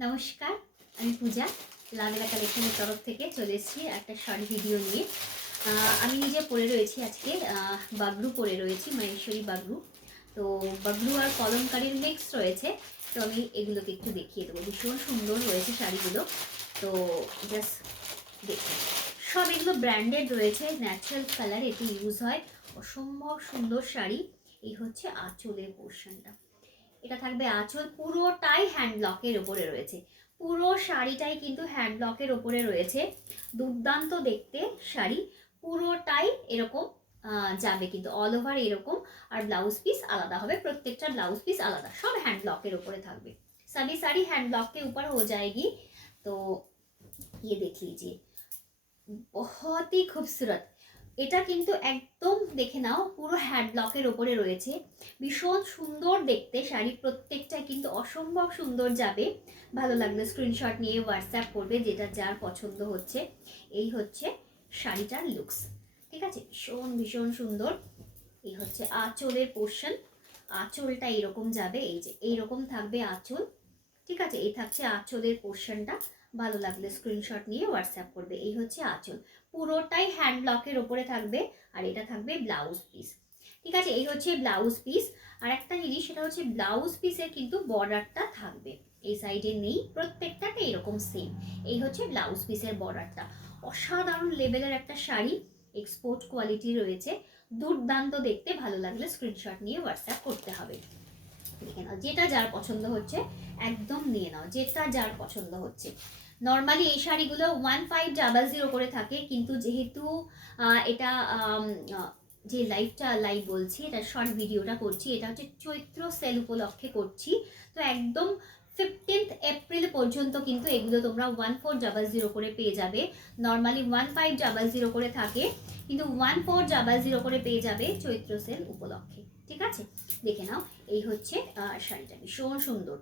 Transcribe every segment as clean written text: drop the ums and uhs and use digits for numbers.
নমস্কার, আমি পূজা। লাভেলা কালেকশনের তরফ থেকে চলে এসেছি একটা শর্ট ভিডিও নিয়ে। আমি নিজে পরে রয়েছি আজকে বাগরু পরে রয়েছি, মহেশ্বরী বাগরু। তো বাগরু আর কলমকারির মিক্স রয়েছে। তো আমি এগুলোকে একটু দেখিয়ে দেবো। ভীষণ সুন্দর রয়েছে শাড়িগুলো। তো জাস্ট দেখুন, সব এগুলো ব্র্যান্ডেড রয়েছে, ন্যাচারাল কালার এতে ইউজ হয়। অসম্ভব সুন্দর শাড়ি। এই হচ্ছে আঁচলের পোর্শনটা। এটা থাকবে আঁচল, পুরোটাই হ্যান্ড ব্লকের ওপরে রয়েছে। পুরো শাড়িটাই কিন্তু হ্যান্ড ব্লকের ওপরে রয়েছে। দুর্দান্ত দেখতে শাড়ি, পুরোটাই এরকম যাবে কিন্তু অল ওভার এরকম। আর ব্লাউজ পিস আলাদা হবে, প্রত্যেকটা ব্লাউজ পিস আলাদা, সব হ্যান্ড ব্লকের ওপরে থাকবে। सभी साड़ी हैंड ब्लॉक के ऊपर हो जाएगी। तो ये देख लीजिए, बहुत ही खूबसूरत। এটা কিন্তু একদম দেখে নাও, পুরো হ্যান্ড ব্লকের ওপরে রয়েছে। ভীষণ সুন্দর দেখতে শাড়ি, প্রত্যেকটা কিন্তু অসম্ভব সুন্দর যাবে। ভালো লাগলে স্ক্রিনশট নিয়ে হোয়াটসঅ্যাপ করবে, যেটা যার পছন্দ হচ্ছে। এই হচ্ছে শাড়িটার লুকস, ঠিক আছে? ভীষণ ভীষণ সুন্দর। এই হচ্ছে আঁচলের পোর্শন। আঁচলটা এরকম যাবে, এই যে এইরকম থাকবে আঁচল, ঠিক আছে? এই থাকছে আঁচলের পোর্শনটা। ভালো লাগলে স্ক্রিনশট নিয়ে হোয়াটসঅ্যাপ করবে। এই হচ্ছে আঁচল, পুরোটাই হ্যান্ড ব্লকের ওপরে থাকবে। আর এটা থাকবে ব্লাউজ পিস, ঠিক আছে? এই হচ্ছে ব্লাউজ পিস। আর একটা জিনিস, সেটা হচ্ছে ব্লাউজ পিসের কিন্তু বর্ডারটা থাকবে, এই সাইডে নেই, প্রত্যেকটাতে এরকম সেম। এই হচ্ছে ব্লাউজ পিসের বর্ডারটা। অসাধারণ লেভেলের একটা শাড়ি, এক্সপোর্ট কোয়ালিটি রয়েছে, দুর্দান্ত দেখতে। ভালো লাগলে স্ক্রিনশট নিয়ে হোয়াটসঅ্যাপ করতে হবে। দেখে নাও, যেটা যার পছন্দ হচ্ছে একদম নিয়ে নাও, যেটা যার পছন্দ হচ্ছে। নর্মালি এই শাড়িগুলো 1500 করে থাকে, কিন্তু যেহেতু এটা যে লাইভ বলছি, এটা শর্ট ভিডিওটা করছি, এটা হচ্ছে চৈত্র সেল উপলক্ষে করছি। তো একদম 15th এপ্রিল পর্যন্ত কিন্তু এগুলো তোমরা 1400 করে পেয়ে যাবে। নর্মালি 1500 করে থাকে, কিন্তু 1400 করে পেয়ে যাবে চৈত্র সেল উপলক্ষে, ঠিক আছে? দেখে নাও, এই হচ্ছে শাড়িটা, ভীষণ সুন্দর।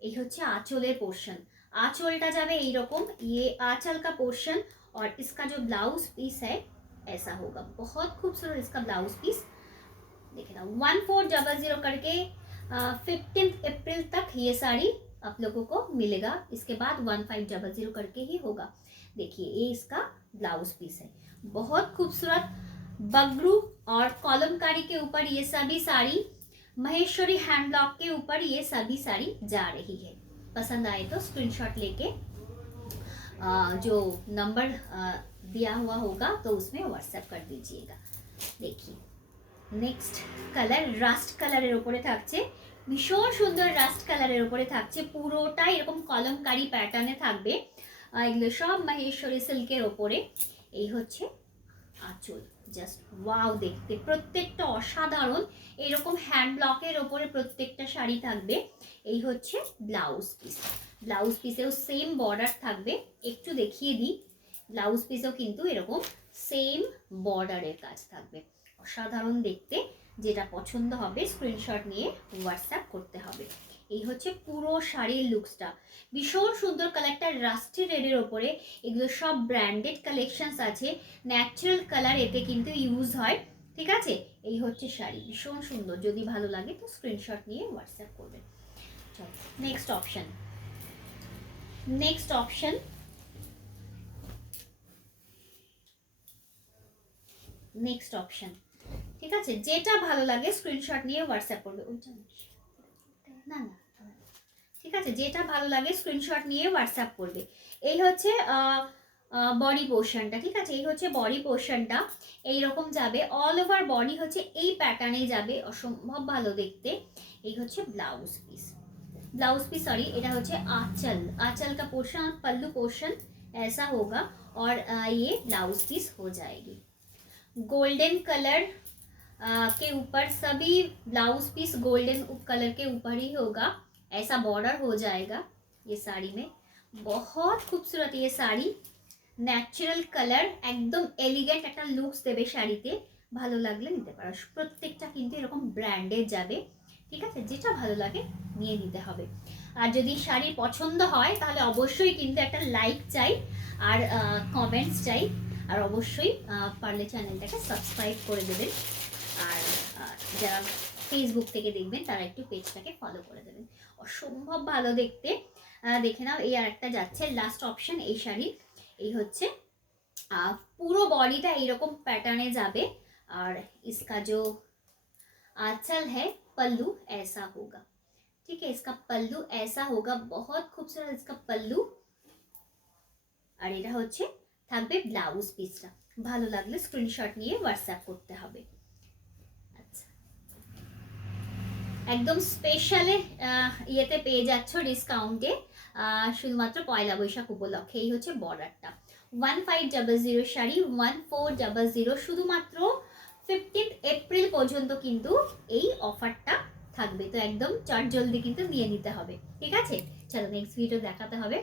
এই হচ্ছে আঁচলের পোর্শন। आंचलटा जावे এইরকম, ये आंचल का पोर्शन। और इसका जो ब्लाउज पीस है ऐसा होगा, बहुत खूबसूरत इसका ब्लाउज पीस। देखे ना, 1400 करके 15 अप्रैल तक ये साड़ी आप लोगों को मिलेगा। इसके बाद 1500 करके ही होगा। देखिए, ये इसका ब्लाउज पीस है, बहुत खूबसूरत। बगरू और कॉलमकारी के ऊपर ये सभी साड़ी, महेश्वरी हैंड ब्लॉक के ऊपर ये सभी साड़ी जा रही है। पसंद आए तो स्क्रीनशॉट लेके जो नंबर दिया हुआ होगा तो उसमें व्हाट्सएप कर दीजिएगा। देखिए, नेक्स्ट कलर रास्ट कलर উপরে থাকছে, ভীষণ সুন্দর রাস্ট কালারের উপরে থাকছে। পুরোটা এরকম কলমকারি প্যাটার্নে থাকবে। এগুলো সব মহেশ্বরী সিল্কের উপরে। এই হচ্ছে আঁচল, জাস্ট ওয়াও দেখতে, প্রত্যেকটা অসাধারণ। এরকম হ্যান্ড ব্লকের ওপরে প্রত্যেকটা শাড়ি থাকবে। এই হচ্ছে ব্লাউজ পিস। ব্লাউজ পিসেও সেম বর্ডার থাকবে, একটু দেখিয়ে দিই। ব্লাউজ পিসেও কিন্তু এরকম সেম বর্ডারের কাজ থাকবে। অসাধারণ দেখতে, যেটা পছন্দ হবে স্ক্রিনশট নিয়ে হোয়াটসঅ্যাপ করতে হবে। এই হচ্ছে পুরো শাড়ির লুকসটা, ভীষণ সুন্দর কালারটা, রাস্টি রেডের ওপরে। এগুলো সব ব্র্যান্ডেড কালেকশনস আছে, ন্যাচারাল কালার এতে কিন্তু ইউজ হয়, ঠিক আছে? এই হচ্ছে শাড়ি, ভীষণ সুন্দর। যদি ভালো লাগে তো স্ক্রিনশট নিয়ে হোয়াটসঅ্যাপ করবেন। চলো next option. Next option, next option, ঠিক আছে? যেটা ভালো লাগে স্ক্রিনশট নিয়ে হোয়াটসঅ্যাপ করবে। ওইটা না না, ঠিক আছে? যেটা ভালো লাগে স্ক্রিনশট নিয়ে হোয়াটসঅ্যাপ করবে। এই হচ্ছে বডি পোর্শনটা, ঠিক আছে? এই হচ্ছে বডি পোর্শনটা, এইরকম যাবে। অল ওভার বডি হচ্ছে এই প্যাটার্নে যাবে, অসম্ভব ভালো দেখতে। এই হচ্ছে blouse piece, blouse piece sorry, এটা হচ্ছে आंचल, आंचल का पोर्शन, पल्लू पोर्शन ऐसा होगा। और ये ब्लाउज पीस हो जाएगी। गोल्डन कलर के ऊपर सभी ब्लाउज पीस गोल्डन कलर के ऊपर ही होगा, ऐसा बॉर्डर हो जाएगा ये साड़ी में। बहुत खूबसूरत ये साड़ी, ন্যাচারাল কালার, একদম এলিগেন্ট একটা লুকস দেবে শাড়িতে। ভালো লাগলে নিতে পারো, প্রত্যেকটা কিন্তু এরকম ব্র্যান্ডেড যাবে, ঠিক আছে? যেটা ভালো লাগে নিয়ে নিতে হবে। আর যদি শাড়ি পছন্দ হয় তাহলে অবশ্যই কিন্তু একটা লাইক চাই, আর কমেন্টস চাই, আর অবশ্যই পারলে চ্যানেলটাকে সাবস্ক্রাইব করে দেবেন। আর যারা ফেসবুক থেকে দেখবেন তারা একটু পেজটাকে ফলো করে দেবেন। অসম্ভব ভালো দেখতে, দেখে নাও। এই আর একটা যাচ্ছে লাস্ট অপশন এই শাড়ির। এই হচ্ছে পুরো বডিটা এইরকম প্যাটার্নে যাবে। আর इसका जो आंचल है पल्लू ऐसा होगा। ठीक है, इसका पल्लू ऐसा होगा, बहुत खूबसूरत इसका पल्लू। আর এটা হচ্ছে থাকবে ব্লাউজ পিসটা। ভালো লাগলে স্ক্রিনশট নিয়ে হোয়াটসঅ্যাপ করতে হবে। আচ্ছা, একদম স্পেশালে ইয়েতে পেয়ে যাচ্ছ ডিসকাউন্টে, শুধুমাত্র পয়লা বৈশাখ উপলক্ষে। এই হচ্ছে বর্ডারটা। 1500 শাড়ি 1400, শুধুমাত্র 15 এপ্রিল পর্যন্ত কিন্তু এই অফারটা থাকবে। তো একদম চট জলদি কিন্তু নিয়ে নিতে হবে। ঠিক আছে, চলো নেক্সট ভিডিও দেখাতে হবে।